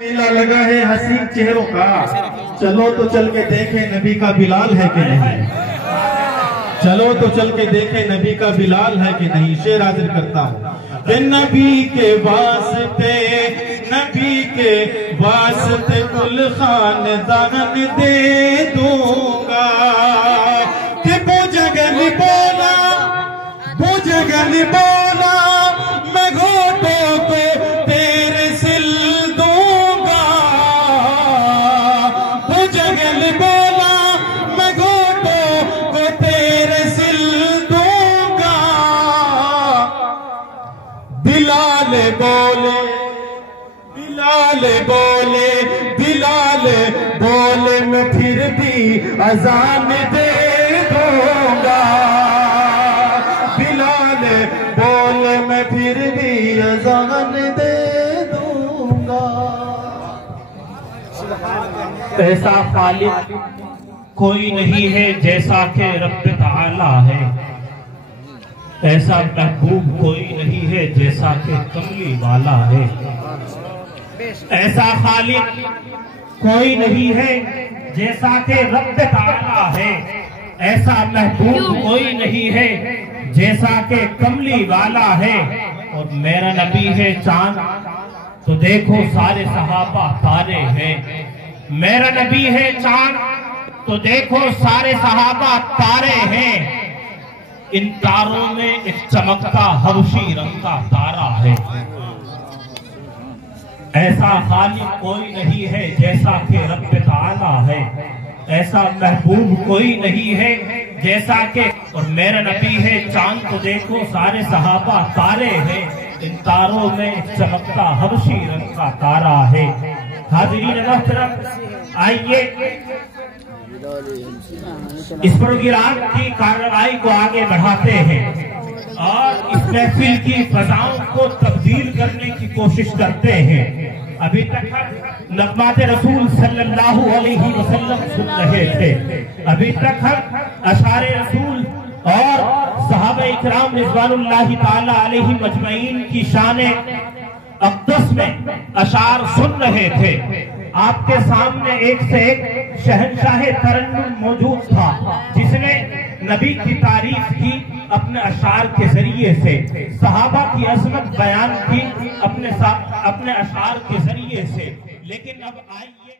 मेला लगा है हसीन चेहरों का, चलो तो चल के देखे नबी का बिलाल है कि नहीं। चलो तो चल के देखे नबी का बिलाल है कि नहीं। शेर हाजिर करता हूँ कि नबी के वास्ते कुल खानदान दे दूंगा। कि बुझगल बोला मैं घोटों को तेरे सिल दूंगा। बुझगल बोला मैं घोटों को तेरे सिल दूंगा। बिलाल बोले मैं फिर भी अजान दे दूंगा। बिलाल बोले मैं फिर भी अजान दे दूंगा। ऐसा खालिक कोई नहीं है जैसा के रब ताला है। ऐसा महबूब कोई नहीं है जैसा के कमली वाला है। ऐसा खालिक कोई नहीं है जैसा के रब ताला है। ऐसा महबूब कोई नहीं है जैसा के कमली वाला है। और मेरा नबी है चांद तो देखो सारे सहाबा तारे हैं। मेरा नबी है चांद तो देखो सारे सहाबा तारे हैं। इन तारों में एक चमकता हबशी रंग का तारा है। ऐसा खालिक कोई नहीं है जैसा कि रब ताला है। ऐसा महबूब कोई नहीं है जैसा के। और मेरा नबी है चांद तो देखो सारे सहाबा तारे हैं। इन तारों में एक चमकता हबशी रंग का तारा है। हाज़रीन मोहतरम, आइए इस प्रोग्राम की कार्रवाई को आगे बढ़ाते हैं और इस महफिल की फजाओं को तब्दील करने की कोशिश करते हैं। अभी तक हम नग़मात रसूल सल्लल्लाहु अलैहि वसल्लम सुन रहे थे। अभी तक हम अशारे रसूल और सहाबा इकराम रिज़वानुल्लाहि ताला अलैहिम अजमईन की शान अक़दस में अशार सुन रहे थे। आपके सामने एक से एक शहंशाह तरन्नुम मौजूद था जिसने नबी की तारीफ की अपने अशार के जरिए से, सहाबा की अज़मत बयान की अपने अशार के जरिए से। लेकिन अब आइए